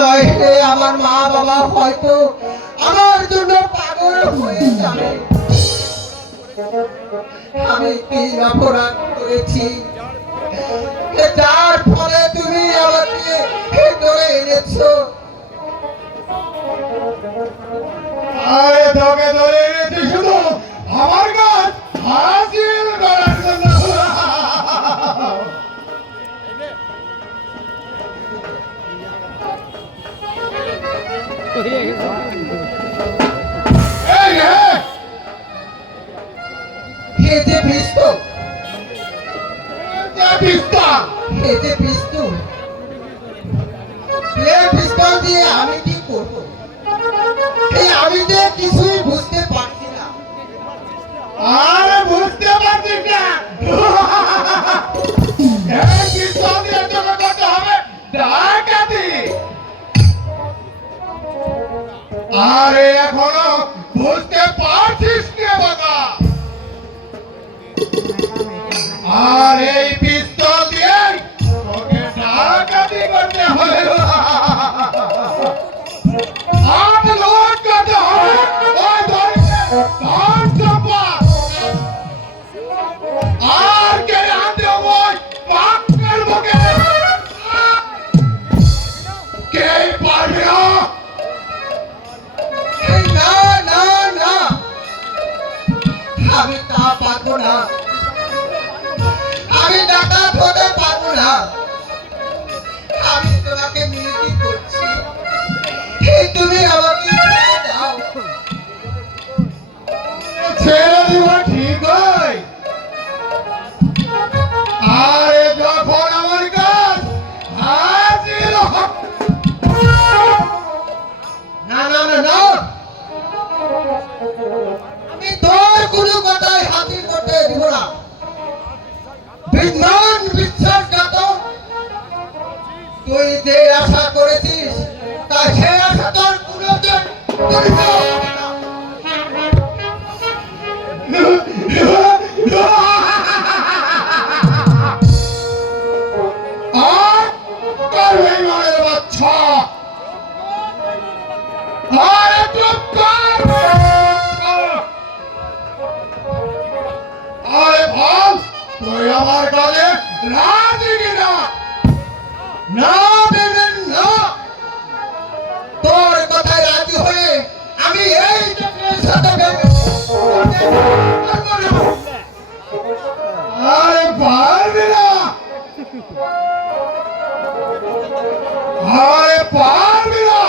নইলে আমার মা বাবা হয়তো আমার জন্য পাগল হয়ে যাবে। আমি কি অপরাধ করেছি যার ফলে তুমি আমাকে ধরে এনেছো? আরে তোকে ধরে এনেছি শুধু আমার কাজ হাসিল করার জন্য। এই রে, হে যে পিস্তল, যা পিস্তল। হে যে পিস্তল, এই পিস্তল দিয়ে আমি কি করব? আমি যে কিছুই বুঝতে পারছি না। আরে বুঝতে পারছিস না? এই পিস্তল দিয়ে তোকে করতে হবে ডাকাতি। আরে এখনো বুঝতে পারছিস না বাবা? আর এই পিস্তল দিয়ে তোকে ডাকাতি করতে হবে। আট লোড করতে হবে ওই ধন সম্পদ। আর কে আনতে ওই পাক্কার মুখে কে পারবে না? না না না, আমি তা পারবো না। আমি ডাকাত হতে পারবো না। আমি তোমাকে মিনতি করছি, তুমি আমাকে ছেড়ে দাও। ছেড়ে দিব ঠিক হয়। আরে যখন আমার কাজ হাজির না না না না, আমি তোর কোনো কথাই হাজির করতে দিব না। বিদ্যমান বিশ্বাসঘাতক, তুই যে আশা করেছিস তা সে আশা তোর কোনোদিন পূর্ণ হবে না। আর করবে মারের বাচ্চা। আরে চুপ কর। আরে ভাব তুই আমার কাজে রাজি কিনা? না দেবেন না, তোর কথায় রাজি হয়ে আমি এই চক্রের সাথে আরে পারবি না। আরে পারবি না।